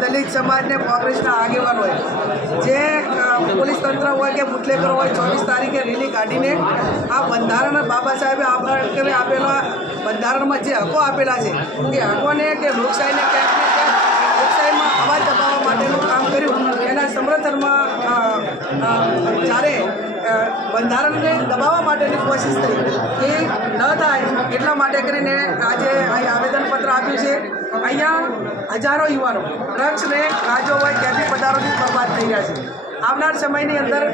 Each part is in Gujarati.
દલિત સમાજને કોંગ્રેસના આગેવાનોએ જે પોલીસ તંત્ર હોય કે બુટલેકર હોય 24 તારીખે રેલી કાઢીને આ બંધારણ બાબા સાહેબે આંબેડકરે આપેલા બંધારણમાં જે હકો આપેલા છે એ હકોને કે લોકશાહીને ક્યાંક ને ક્યાંક લોકશાહીમાં અવાજ દબાવવા માટેનું કામ કર્યું એના સમર્થનમાં જ્યારે બંધારણને દબાવવા માટેની કોશિશ થઈ એ ન થાય એટલા માટે કરીને આજે અહીં આવેદનપત્ર આપ્યું છે। અહીંયા હજારો યુવાનો ડ્રગ્સને ગાંજો હોય ત્યાંથી પદારોથી બરબાદ થઈ રહ્યા છે। આવનાર સમયની અંદર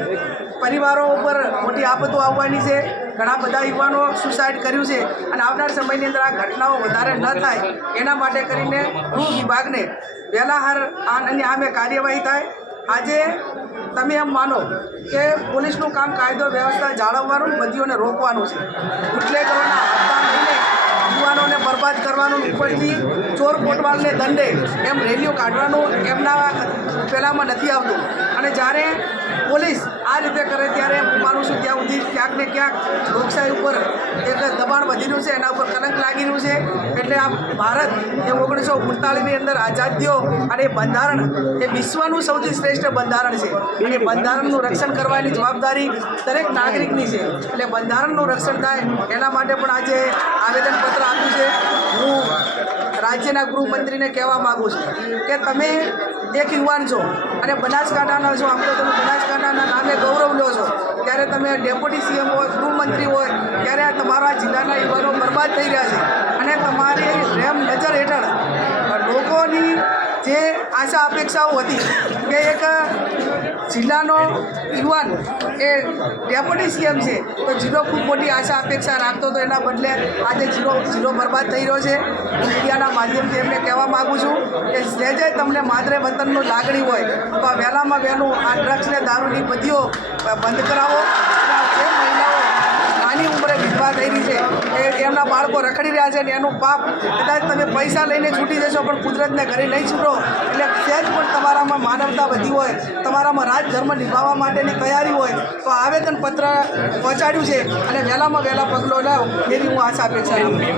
પરિવારો ઉપર મોટી આફતો આવવાની છે। ઘણા બધા યુવાનો સુસાઇડ કર્યું છે અને આવનાર સમયની અંદર આ ઘટનાઓ વધારે ન થાય એના માટે કરીને ગૃહ વિભાગને વહેલાસર આની સામે કાર્યવાહી થાય। આજે તમે એમ માનો કે પોલીસનું કામ કાયદો વ્યવસ્થા જાળવવાનું, બંદીઓને રોકવાનું છે। બુટલેગરોના હપ્તા લઈને યુવાનોને બરબાદ કરવાનું, ઉપરથી ચોર કોટવાલને દંડે એમ રેલીઓ કાઢવાનું એમના પહેલાંમાં નથી આવતું। અને જ્યારે પોલીસ આ રીતે કરે ત્યારે હું માનું છું ત્યાં સુધી ક્યાંક ને ક્યાંક લોકશાહી ઉપર એક દબાણ વધી રહ્યું છે, એના ઉપર કલંક લાગી રહ્યું છે। એટલે આ ભારત એ 1948ની અંદર આઝાદ થયો અને એ બંધારણ એ વિશ્વનું સૌથી શ્રેષ્ઠ બંધારણ છે અને બંધારણનું રક્ષણ કરવાની જવાબદારી દરેક નાગરિકની છે। એટલે બંધારણનું રક્ષણ થાય એના માટે પણ આજે આવેદનપત્ર આપ્યું છે। હું રાજ્યના ગૃહમંત્રીને કહેવા માગું છું કે તમે એક યુવાન છો અને બનાસકાંઠાના છો, આમ તો તમે બનાસકાંઠાના નામે ગૌરવ લો છો, ત્યારે તમે ડેપ્યુટી સીએમ હોય, ગૃહમંત્રી હોય, ત્યારે આ તમારા જિલ્લાના યુવાનો બરબાદ થઈ રહ્યા છે અને તમારી રેમ નજર હેઠળ લોકોની જે આશા અપેક્ષાઓ હતી કે એક જિલ્લાનો યુવાન એ ડેપ્યુટી સીએમ છે તો જિલ્લો ખૂબ મોટી આશા અપેક્ષા રાખતો હતો, એના બદલે આજે જિલ્લો બરબાદ થઈ રહ્યો છે। હું મીડિયાના માધ્યમથી એમને કહેવા માગું છું કે જે તમને માદરે વતનનું લાગણી હોય તો આ વહેલામાં વહેલું આ ડ્રગ્સને દારૂની બધીઓ બંધ કરાવો। જે મહિલાઓ નાની ઉંમરે વિધવા થઈ રહી છે, એમના બાળકો રખડી રહ્યા છે અને એનું પાપ કદાચ તમે પૈસા લઈને છૂટી જશો પણ કુદરતને ઘરે નહીં છૂટો। એટલે સહેજ પણ તમારામાં માનવતા વધી હોય, તમારામાં રાજધર્મ નિભાવવા માટેની તૈયારી હોય તો આવેદનપત્ર પહોંચાડ્યું છે અને વહેલામાં વહેલા પગલો લાવો એવી હું આશા અપેક્ષા રાખું છું।